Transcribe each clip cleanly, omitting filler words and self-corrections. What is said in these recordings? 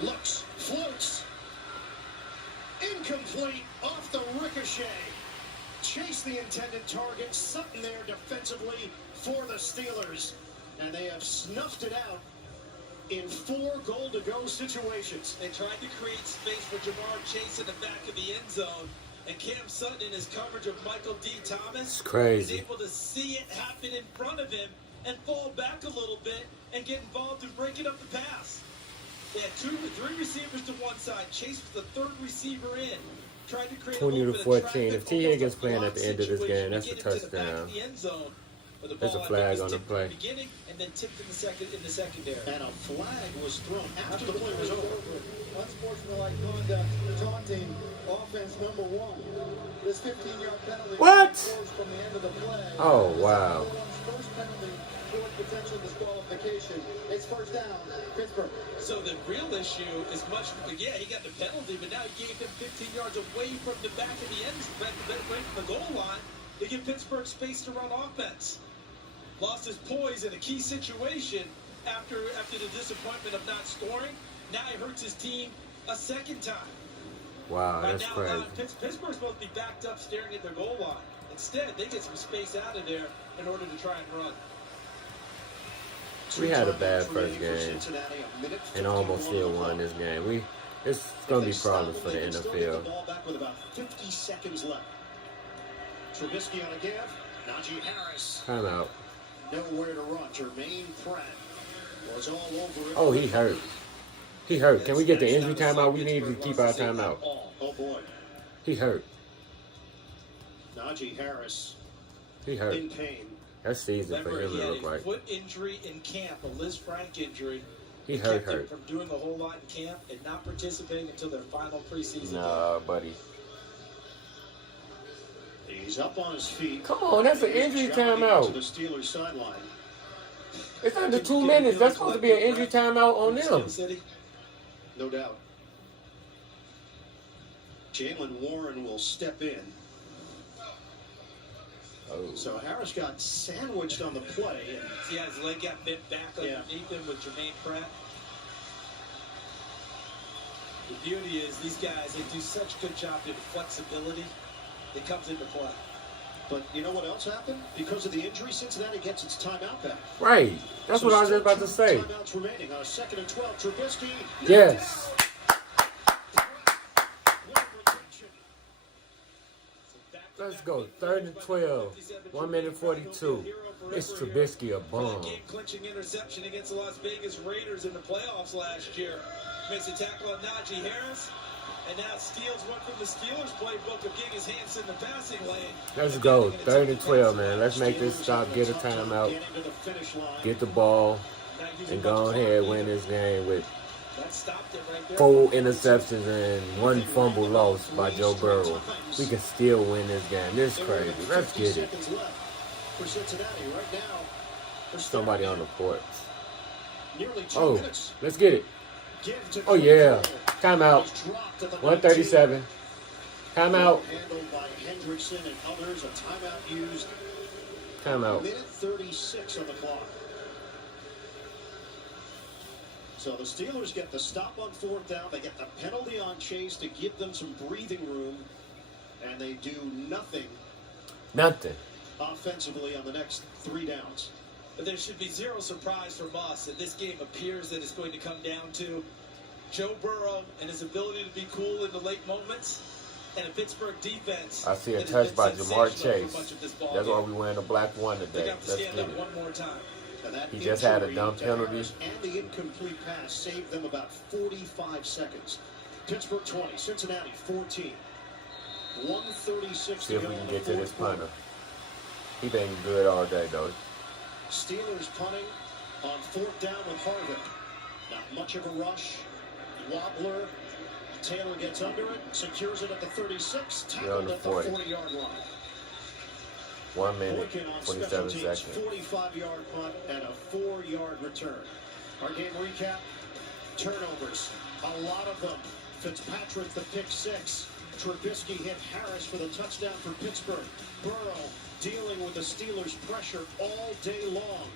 Looks, floats, incomplete off the ricochet. Chase the intended target, Sutton there defensively for the Steelers. And they have snuffed it out in 4 goal-to-go situations. They tried to create space for Jamar Chase in the back of the end zone. And Cam Sutton, in his coverage of Michael D. Thomas, is able to see it happen in front of him and fall back a little bit and get involved in breaking up the pass. They had 2 or 3 receivers to one side. Chase was the 3rd receiver in. Tried to create 20-14. If T. Higgins playing at the end of this game, that's a touchdown. There's a flag on the play. Beginning and then tipped in the secondary. And a flag was thrown after the play was over. Unsportsmanlike conduct, taunting offense number 1. This 15-yard penalty. What? From the end of the play. Oh, wow. First penalty for potential disqualification. It's first down, Pittsburgh. So the real issue is much, yeah, he got the penalty, but now he gave him 15 yards away from the back of the end, away from the goal line to give Pittsburgh space to run offense. Lost his poise in a key situation after the disappointment of not scoring. Now he hurts his team a second time. Wow, Right that's now, crazy. Pittsburgh's supposed to be backed up staring at their goal line. Instead, they get some space out of there in order to try and run. We had a bad first game and almost still won this game. It's going to be problems for the NFL. Ball back with about 50 seconds left. Trubisky on a give. Najee Harris. Timeout. Nowhere to run. Jermaine Pratt was all over it. Oh, he hurt. He hurt. Can we get the injury timeout? We need to keep our timeout. Oh, boy. He hurt. Najee Harris He hurt. in pain. That's season for him, He it had look a like. foot injury in camp, a Liz Frank injury. He Kept him hurt. from doing a whole lot in camp and not participating until their final preseason game. Nah, buddy. He's up on his feet. Come on, that's an injury To the timeout. Steelers sideline. It's under 2 minutes. That's supposed to be an injury timeout on them. Steel City. No doubt. Jalen Warren will step in. Oh. So Harris got sandwiched on the play. And Yeah, his leg got bent back underneath him with Jermaine Pratt. The beauty is these guys, they do such a good job with flexibility that comes into play. But you know what else happened? Because of the injury, Cincinnati gets its timeout back. Right. That's what I was just about to say. Timeouts remaining on 2nd and 12. Trubisky. Yes. Let's go. 3rd and 12. 1 minute 42. It's Trubisky a bomb. Game-clinching interception against the Las Vegas Raiders in the playoffs last year. Makes a tackle on Najee Harris. And now steals one from the Steelers playbook of getting his hands in the passing lane. Let's go. 3rd and 12, man. Let's make this stop. Get a timeout. Get the ball. And go ahead win this game with That stopped it right there. 4 interceptions and 1 fumble loss by Joe Burrow. We can still win this game. This is crazy. Let's get it. For Cincinnati right now. Somebody on the porch. Nearly 2 Oh, minutes. let's get it. Give to Oh, yeah. Cole. Timeout. He's dropped at the 137. Timeout. 19. Handled by Hendrickson and others. A timeout used. Timeout. Minute 36 on the clock. So the Steelers get the stop on 4th down. They get the penalty on Chase to give them some breathing room. And they do nothing Nothing. offensively on the next 3 downs. But there should be zero surprise from us that this game appears that it's going to come down to Joe Burrow and his ability to be cool in the late moments and a Pittsburgh defense. I see a that has touch been by Jamar sensational Chase. for much of this ball That's why game. we wearing the black one They today. got to Let's stand get up it. one more time. And that He just had a injury dumb to penalty. Harris and the incomplete pass saved them about 45 seconds. Pittsburgh 20, Cincinnati 14. 1:36 See to if go we in can the get to this 4th quarter. punter. He been good all day, though. Steelers punting on 4th down with Harvick. Not much of a rush. Wobbler. Taylor gets under it, secures it at the 36, tackled at the 40-yard line. 1 minute, Boykin on 27 special teams, seconds. 45-yard punt and a 4-yard return. Our game recap, turnovers, a lot of them. Fitzpatrick, the pick 6. Trubisky hit Harris for the touchdown for Pittsburgh. Burrow dealing with the Steelers' pressure all day long.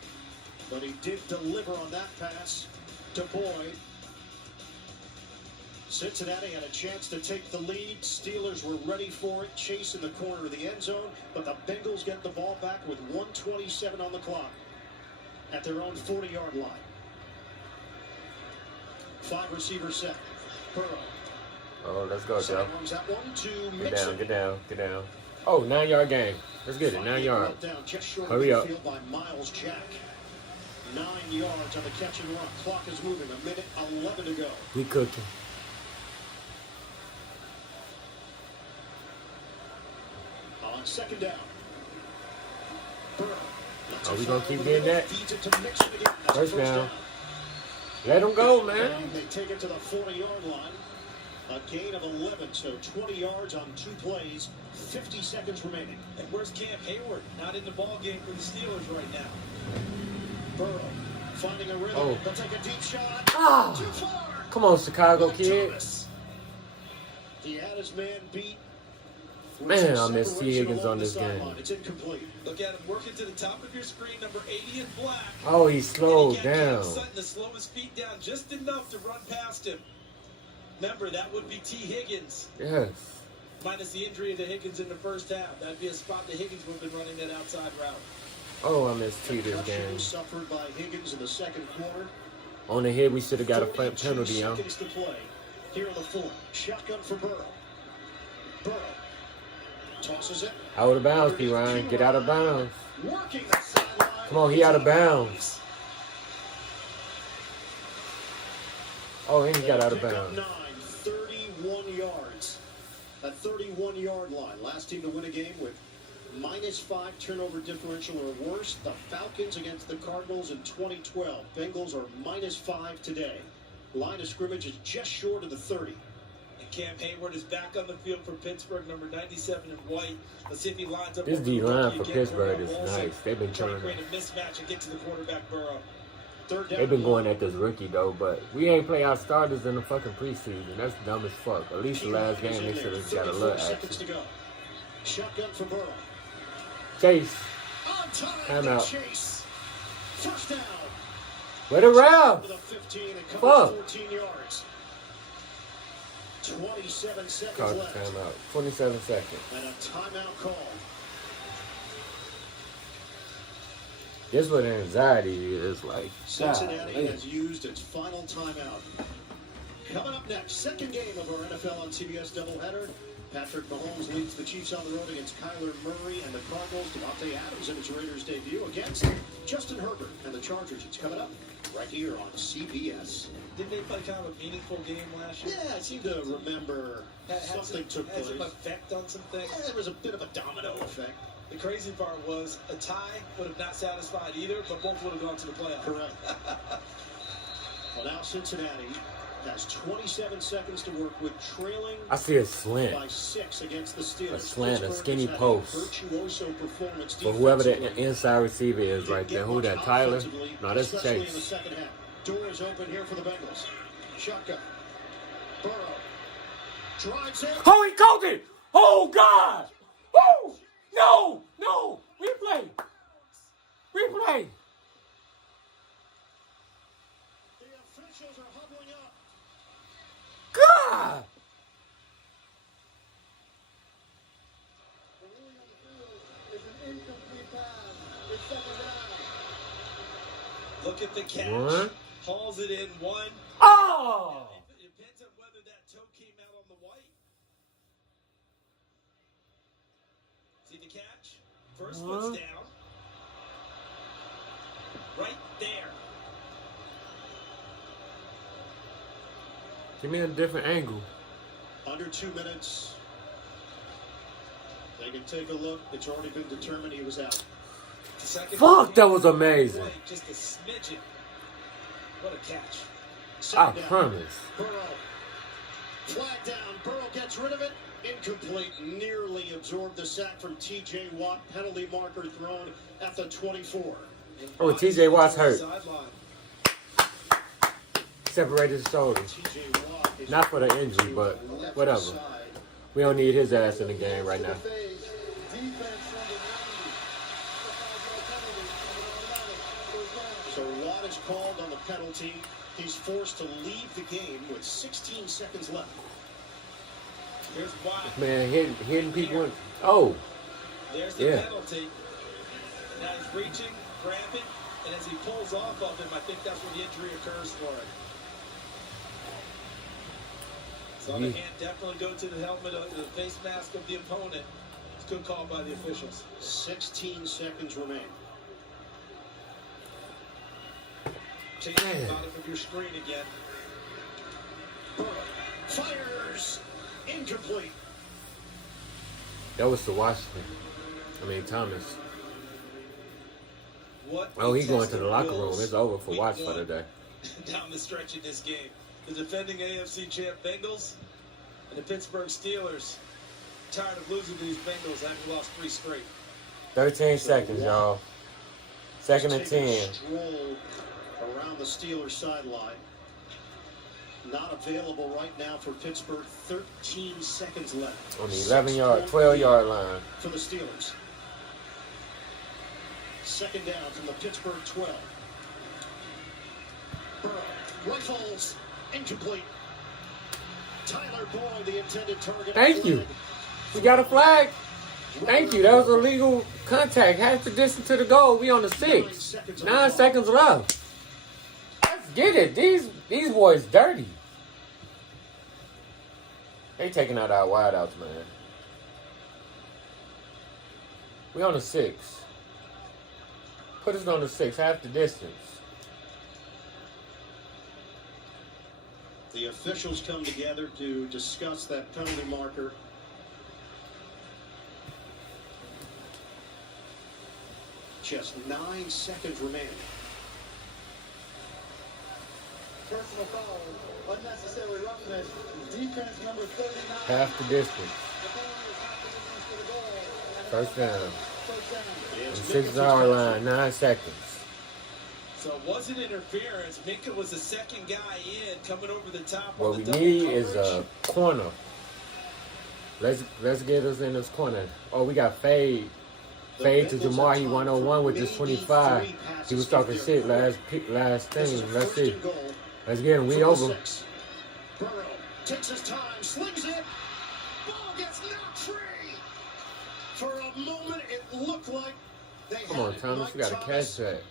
But he did deliver on that pass to Boyd. Cincinnati had a chance to take the lead. Steelers were ready for it. Chase in the corner of the end zone, but the Bengals get the ball back with 1:27 on the clock at their own 40-yard line. 5 receivers set. Burrow. Oh, let's go, Joe. Sidearms that one to Get Mixon. down, get down, get down. Oh, 9-yard game. Let's get it, 9 yards. Hurry up. By Miles Jack. 9 yards on the catch and run. Clock is moving. 1:11 to go. We cooking. On second down. Burrow. Are we gonna keep getting that? Feeds it to Mixon again. That's First a down. Let them go, man. And they take it to the 40-yard line. A gain of 11, so 20 yards on 2 plays. 50 seconds remaining. And where's Cam Hayward? Not in the ball game for the Steelers right now. Burrow finding a rhythm. Oh. They'll take a deep shot. Ah. Too far. Come on, Chicago kid. Thomas. He had his man beat. Man, I miss T. Higgins on this game. It's incomplete. Look at him working to the top of your screen, number 80 in black. Oh, he And slowed he got Cam down. Sutton to slow his feet down just enough to run past him. Remember, that would be T. Higgins. Yes. Minus the injury to Higgins in the first half. That'd be a spot that Higgins would have been running that outside route. Oh, I missed T this Concussion game. suffered by Higgins in the second quarter. On the head, we should have got a 42 penalty, yo. seconds to play. Here in the fourth. Shotgun for Burrow. Burrow tosses it. Out of bounds, P. Ryan. Get out of bounds. Working the sideline. Come on, he out of bounds. Oh, and he got out of Pick up bounds. 9, 31 yards. A 31-yard line. Last team to win a game with -5 turnover differential or worse. The Falcons against the Cardinals in 2012. Bengals are -5 today. Line of scrimmage is just short of the 30. And Cam Hayward is back on the field for Pittsburgh, number 97 in white. Let's see if he lines up. This over the D-line rookie for again, Pittsburgh Burrow is Wilson. nice. They've been Trying to trying create a mismatch and get to the quarterback, Burrow. Third down. They've been going at this rookie, though, but we ain't play our starters in the fucking preseason. That's dumb as fuck. At least the last game, they should have got a little 34 seconds action. to go. Shotgun for Burrow. Chase, On time. Time to out. Chase. First down. where the ref? To the 15 and covers Fuck. 14 yards. 27 seconds Called the left. timeout. 27 seconds. And a timeout call. This is what anxiety is like. Cincinnati golly. has used its final timeout. Coming up next, second game of our NFL on CBS doubleheader. Patrick Mahomes leads the Chiefs on the road against Kyler Murray and the Cardinals. Devontae Adams in his Raiders debut against Justin Herbert and the Chargers. It's coming up right here on CBS. Didn't they play kind of a meaningful game last year? Yeah, I seem to remember something took Had place. some effect on some things. There was a bit of a domino effect. The crazy part was a tie would have not satisfied either, but both would have gone to the playoffs. Correct. Well, now Cincinnati has 27 seconds to work with, trailing I see a slant by 6 against the Steelers. A slant, a Pittsburgh skinny has had post. virtuoso performance for whoever the defensively. inside receiver is Didn't right get there. Who much that, Tyler? offensively, No, that's especially in the Chase. second half. Doors open here for the Bengals. Shotgun. Burrow drives in. Oh, he caught it! Oh, God! Oh! No! No! Replay! Replay! The officials are huddling up. God! The ruling on the field is an incomplete pass. It's second down. Look at the catch. One. Hauls it in one. Oh! It depends on whether that toe came out on the white. See the catch? First Huh? foot's down. Right there. Give me a different angle. Under 2 minutes. They can take a look. It's already been determined he was out. The second Fuck, that was amazing. Boy, just a smidgen. What a catch. I Second down. promise. Burrow. Flag down. Burrow gets rid of it. Incomplete. Nearly absorbed the sack from T.J. Watt. Penalty marker thrown at the 24. Oh, T.J. Watt's hurt. Sideline. Separated his shoulders. T.J. Watt is Not for the injury, but to the left whatever. side. We don't need his ass in the game right now. Defense under 90. A 5-yard penalty. An automatic. First down. So Watt is called on the penalty. He's forced to leave the game with 16 seconds left. Here's why. Man, hitting people. Oh, There's the yeah. penalty. Now he's reaching, grabbing, and as he pulls off of him, I think that's where the injury occurs for him. So the hand definitely go to the helmet, the face mask of the opponent. It's a good call by the officials. 16 seconds remain. Change the bottom of your screen again. Burrow fires. Incomplete. That was to Washington. Thomas. What Oh, a he going test to the of locker room. wills It's over for week Watts for one today. down the stretch in this game. The defending AFC champ Bengals and the Pittsburgh Steelers tired of losing to these Bengals, having lost 3 straight. 13 seconds, y'all. Second and Taking a 10. stroll around the Steelers sideline. Not available right now for Pittsburgh. 13 seconds left. On the 11-yard, 12-yard line. For the Steelers. Second down from the Pittsburgh 12. Burrow rifles. Incomplete. Tyler Boyd, the intended target. Thank you. We got a flag. Thank you. That was a legal contact. Half the distance to the goal. We on the 6. 9 seconds left. Let's get it. These boys dirty. They taking out our wideouts, man. We on the 6. Put us on the 6. Half the distance. The officials come together to discuss that penalty marker. Just 9 seconds remaining. Personal foul, unnecessary roughness, defense number 39. Half the distance. The ball is half the distance to the goal. First down. First down. It's The 6-yard line. 9 seconds. So it wasn't interference. Minka was the second guy in, coming over the top. What on we the double need coverage. is a corner. Let's get us in this corner. Oh, we got fade. Fade to Jamar. He 101 with this 25. He was talking shit last thing. Let's see. Let's get him. We over. Burrow takes his time, slings it. Ball gets knocked free. For a moment, it looked like they Come on, had it. Thomas. Mike We got to catch that.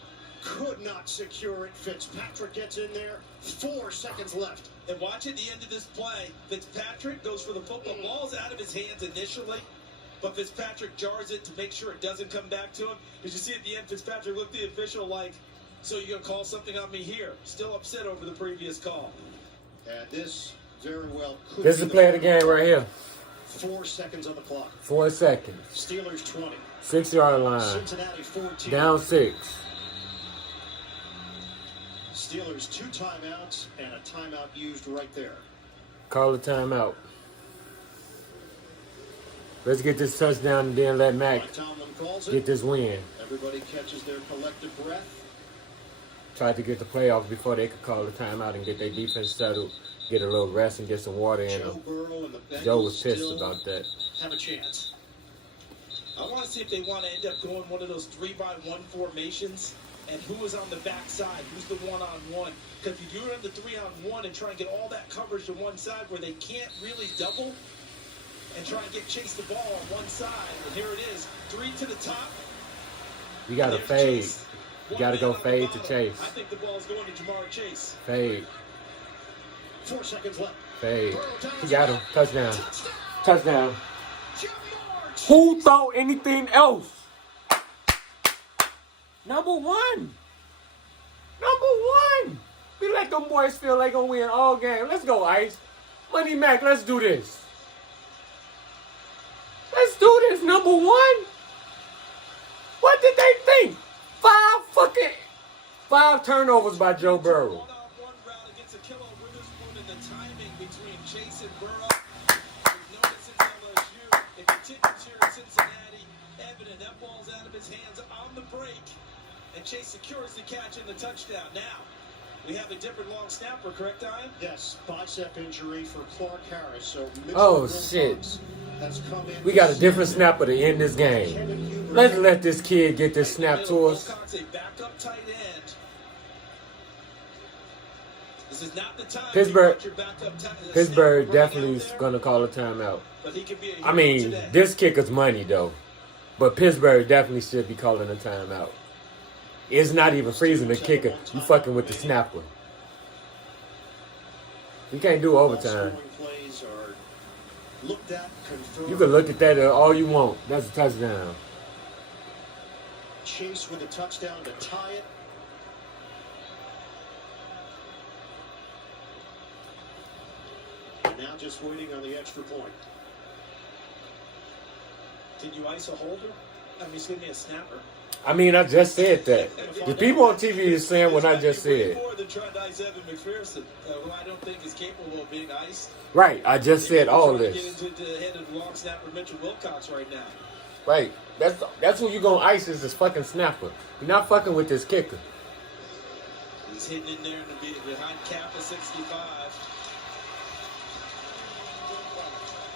Could not secure it. Fitzpatrick gets in there. 4 seconds left. And watch at the end of this play, Fitzpatrick goes for the football. Ball's out of his hands initially, but Fitzpatrick jars it to make sure it doesn't come back to him. Did you see at the end, Fitzpatrick looked at the official like, so you're going to call something on me here? Still upset over the previous call. And this very well could This is be the play of the game right here. 4 seconds on the clock. 4 seconds. Steelers 20. 6-yard line. Cincinnati 14. Down 6. Steelers 2 timeouts and a timeout used right there. Call the timeout. Let's get this touchdown and then let Mac Mike Tomlin calls it. get this win. Everybody catches their collective breath. Tried to get the playoffs before they could call the timeout and get their defense settled, get a little rest and get some water in Joe them. Burrow and the Bengals Joe was pissed still about that. have a chance. I want to see if they want to end up going one of those 3-by-1 formations, and who is on the backside, who's the one-on-one. Because if you're in the 3-on-1 and try and get all that coverage to one side where they can't really double, and try and chase the ball on one side, and here it is, 3 to the top. We got to There's fade. Chase. You One got to man go on the fade to bottom. Chase. I think the ball's going to Jamar Chase. Fade. 4 seconds left. Fade. Burrow down He his got him. back. Touchdown. Touchdown. Touchdown. Jamar Who thought anything else? Number 1. Number 1. We let them boys feel like gonna win all game. Let's go, Ice. Money Mac, let's do this. Let's do this, number 1. What did they think? 5 turnovers by Joe Burrow. One-on-one route against Ahkello Witherspoon, and the timing between Chase and Burrow. We've noticed since LSU, it continues here in Cincinnati. Evident that ball's out of his hands on the break, and Chase secures the catch and the touchdown. Now, we have a different long snapper, correct, Ian? Yes, bicep injury for Clark Harris. So Oh, Mitchell shit. Wilcox has come in. We got a different snapper to end this game. Let's let this kid get this snap to us. Wilcox, a backup tight end. This is not the time. Pittsburgh Pittsburgh definitely is going to call a timeout. But he could be a I hero mean, today. this kicker's money, though. But Pittsburgh definitely should be calling a timeout. It's not even freezing the kicker. You fucking with the snapper. You can't do overtime. Plays are looked at, confirmed. You can look at that all you want. That's a touchdown. Chase with a touchdown to tie it. And now just waiting on the extra point. Can you ice a holder? I mean, he's giving me a snapper. I mean, I just said that. The people on TV is saying what I just said. More than trying to ice Evan McPherson, who I don't think is capable of being iced. Right, I just said all Trying to this. Get into the head of long snapper Mitchell Wilcox right now. Right, that's who you gonna ice is this fucking snapper. You're not fucking with this kicker. He's hitting in there behind cap of 65.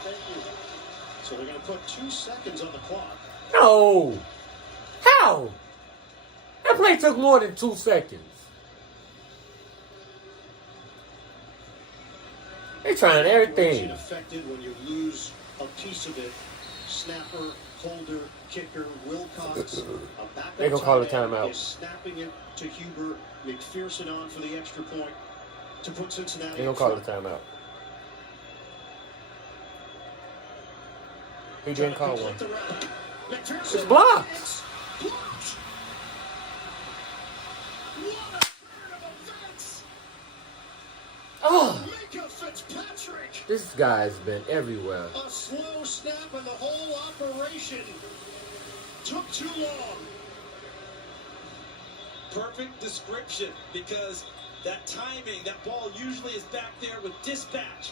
Thank you. So they're going to put 2 seconds on the clock. No! How? That play took more than 2 seconds. They trying everything. It's affected when you lose a piece of it. Snapper, holder, kicker, Wilcox. A backup They gonna call a tight end timeout. is snapping it to Huber. McPherson on for the extra point to put Cincinnati. They gonna call it a timeout. He didn't call one. McPherson. It's blocked. It's blocked. What a turn of events. Oh, Minka Fitzpatrick. this guy's been everywhere. A slow snap and the whole operation took too long. Perfect description, because that timing, that ball usually is back there with dispatch.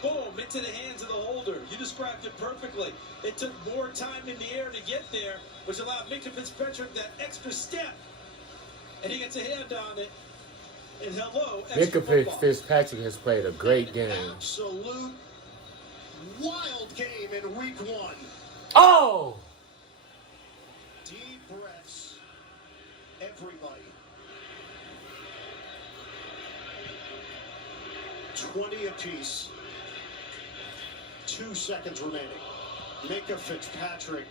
Boom, into the hands of the holder. You described it perfectly. It took more time in the air to get there, which allowed Minka Fitzpatrick that extra step. And he gets a hand on it. And hello, extra Minka football. Fitzpatrick has played a great game. Absolute wild game in week 1. Oh! Deep breaths, everybody. 20 apiece. 2 seconds remaining. Minka Fitzpatrick,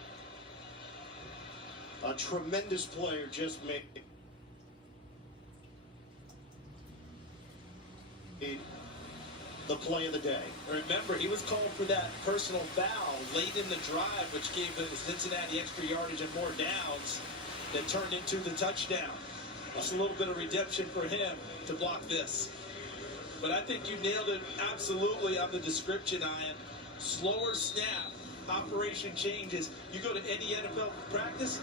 a tremendous player, just made the play of the day. Remember, he was called for that personal foul late in the drive, which gave Cincinnati extra yardage and more downs that turned into the touchdown. Just a little bit of redemption for him to block this. But I think you nailed it absolutely on the description, Ian. Slower snap, operation changes. You go to any NFL practice,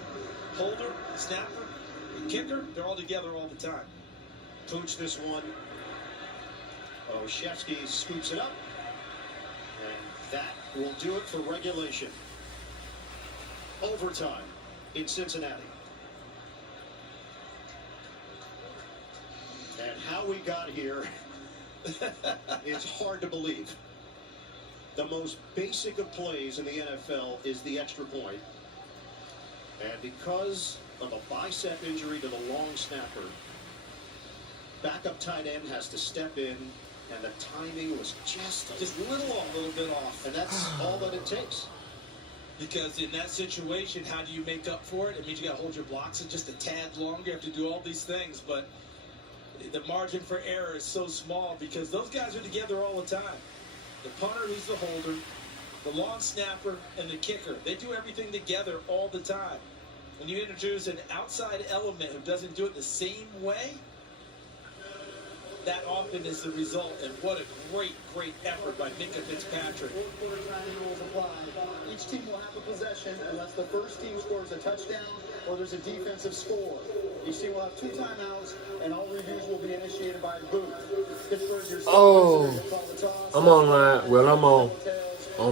holder, snapper, and kicker, they're all together all the time. Pooch this one. Olszewski scoops it up. And that will do it for regulation. Overtime in Cincinnati. And how we got here, it's hard to believe. The most basic of plays in the NFL is the extra point. And because of a bicep injury to the long snapper, backup tight end has to step in, and the timing was just a little bit off. And that's all that it takes. Because in that situation, how do you make up for it? It means you got to hold your blocks just a tad longer. You have to do all these things, but the margin for error is so small because those guys are together all the time. The punter, who's the holder, the long snapper, and the kicker. They do everything together all the time. When you introduce an outside element who doesn't do it the same way, that often is the result. And what a great, great effort by Minka Fitzpatrick. Fourth quarter timing rules apply. Each team will have a possession unless the first team scores a touchdown or there's a defensive score. Each team will have 2 timeouts, and all reviews will be initiated by Booth. Pittsburgh, your I'm online. Well, I'm on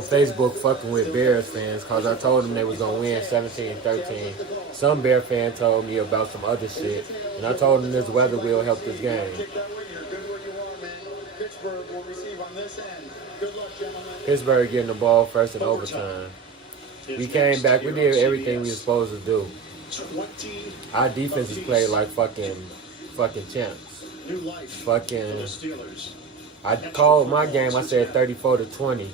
Facebook fucking with Bears fans because I told them they was going to win 17-13. Some Bear fan told me about some other shit, and I told them this weather will help this game. Pittsburgh will receive on this end. Good luck, gentlemen. Pittsburgh getting the ball first in overtime. We came back. We did everything we were supposed to do. 20 Our defenses played like fucking champs. New life Fucking- for the Steelers. I called my game. I said 34-20,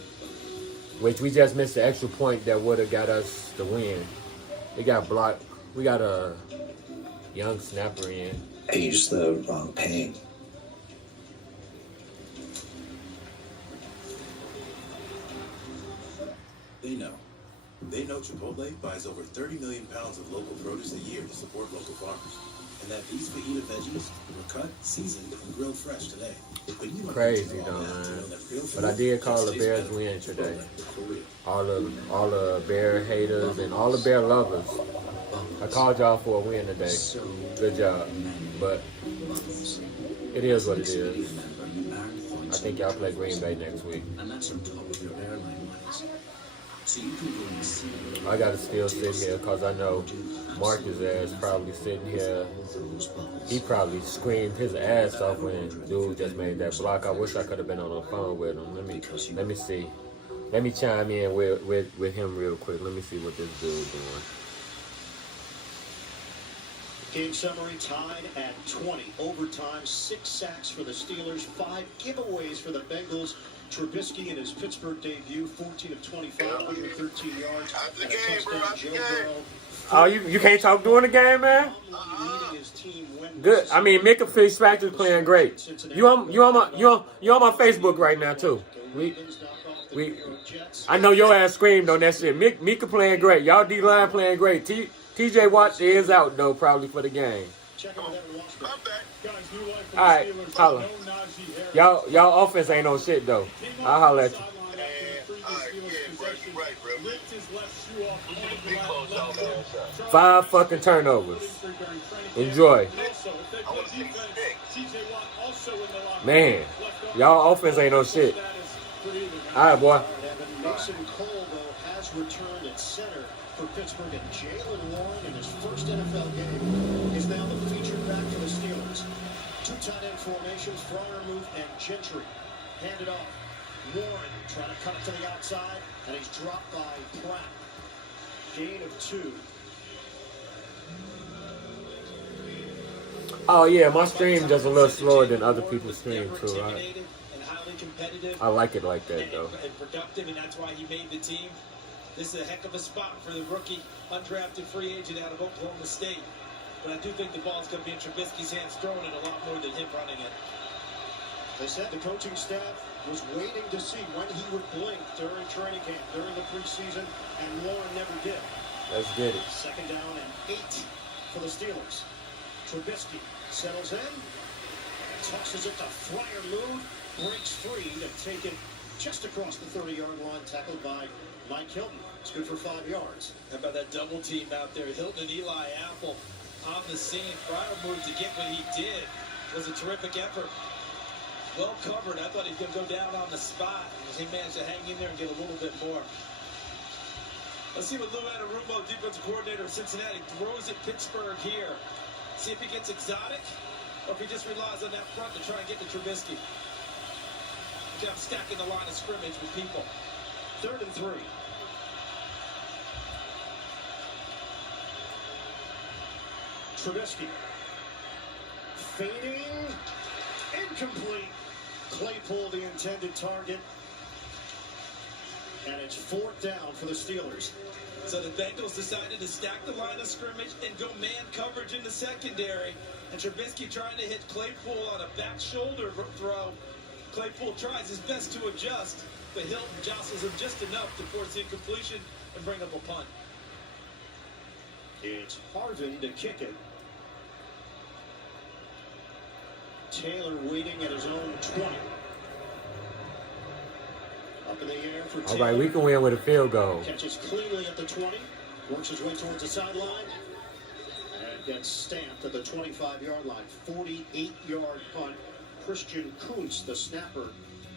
which we just missed the extra point that would have got us the win. We got blocked. We got a young snapper in. I used the wrong paint. They know. They know Chipotle buys over 30 million pounds of local produce a year to support local farmers. And that these fajita veggies were cut, seasoned, and grilled fresh today. But you might Crazy do all though, that to man. know that real But food I did call just the tastes Bears better. win today. For real. All the Bear haters and all the Bear lovers. I called y'all for a win today. Good job. But it is what it is. I think y'all play Green Bay next week. And that's on top of your airline monies. So you can go and see I gotta still sit here because I know Marcus ass probably sitting here. He probably screamed his ass off when dude just made that block. I wish I could have been on the phone with him. Let me see. Let me chime in with him real quick. Let me see what this dude doing. Game summary tied at 20. Overtime, 6 sacks for the Steelers, 5 giveaways for the Bengals. Trubisky in his Pittsburgh debut, 14 of 25, 113 yards, and a touchdown. Joe Burrow. Oh, you can't talk during the game, man? Leading his team when Good. I mean, Micah Fitzpatrick's playing great. You on my Facebook right now too. I know your ass screamed on that shit. Mika playing great. Y'all D-line playing great. TJ Watt is out though, probably for the game. Check out Evan Washburn. All right, holla. Y'all offense ain't no shit though. I'll holla at you. Big balls out there, son. 5 fucking turnovers. Enjoy. I want to see big. Man, y'all offense ain't no shit. All right, boy. Mason Cole, though, has returned at center for Pittsburgh, and Jalen Warren in his first NFL game is now the featured back for the Steelers. 2 tight end formations, Fryermuth and Gentry. Handed off. Warren trying to cut it to the outside, and he's dropped by Pratt. Gain of 2. Oh yeah, my stream just a little slower than other people's stream too. Intimidated and highly competitive. I like it like that though. And productive, and that's why he made the team. This is a heck of a spot for the rookie, undrafted free agent out of Oklahoma State. But I do think the ball's going to be in Trubisky's hands, throwing it a lot more than him running it. They said the coaching staff was waiting to see when he would blink during training camp, during the preseason, and Warren never did. Let's get it. Second down and 8 for the Steelers. Trubisky settles in, tosses it to Fryermuth, breaks free to take it just across the 30-yard line, tackled by Mike Hilton. It's good for 5 yards. How about that double team out there? Hilton and Eli Apple on the scene. Fryermuth to get what he did was a terrific effort. Well covered. I thought he was going to go down on the spot. He managed to hang in there and get a little bit more. Let's see what Lou Anarumo, defensive coordinator of Cincinnati, throws at Pittsburgh here. See if he gets exotic or if he just relies on that front to try and get to Trubisky. Look at him stacking the line of scrimmage with people. 3rd and 3. Trubisky. Fading. Incomplete. Claypool, the intended target. And it's 4th down for the Steelers. So the Bengals decided to stack the line of scrimmage and go man coverage in the secondary. And Trubisky trying to hit Claypool on a back shoulder throw. Claypool tries his best to adjust, but Hilton jostles him just enough to force incompletion and bring up a punt. It's Harvin to kick it. Taylor waiting at his own 20. Up in the air for Taylor. All right, we can win with a field goal. Catches cleanly at the 20. Works his way towards the sideline. And gets stamped at the 25-yard line. 48-yard punt. Christian Kuntz, the snapper,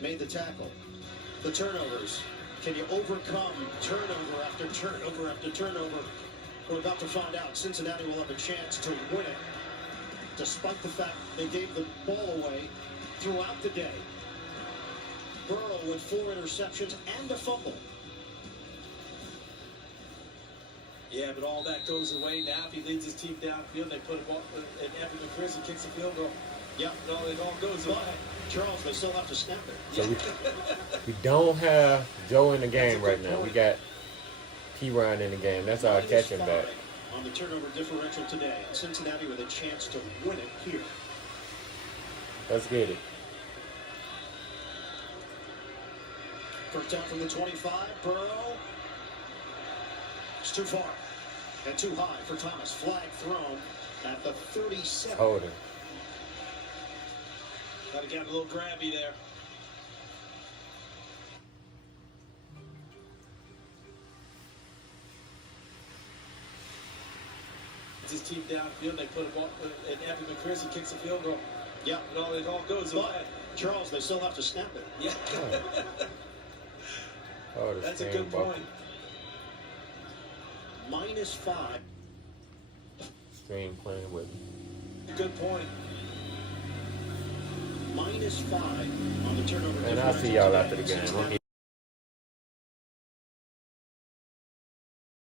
made the tackle. The turnovers. Can you overcome turnover after turnover after turnover? We're about to find out. Cincinnati will have a chance to win it, despite the fact they gave the ball away throughout the day. Burrow with 4 interceptions and a fumble. Yeah, but all that goes away now. If he leads his team downfield, they put him up, and Evan McPherson kicks a field goal. Yep. No, it all goes But away. Charles, they still have to snap it. So we don't have Joe in the game right now. We got P-Ryan in the game. That's our catching back. On the turnover differential today, and Cincinnati with a chance to win it here. Let's get it. First down from the 25, Burrow. It's too far and too high for Thomas. Flag thrown at the 37. Hold it. Got to get a little grabby there. It's his team downfield. They put a ball, and Evan McCrisy kicks a field goal. Yeah. It all goes away. But Charles, they still have to snap it. Yeah. Oh, the That's a screen good bucket. point. -5. Screen playing with me. Good point. -5 on the turnover And I'll see y'all after the game.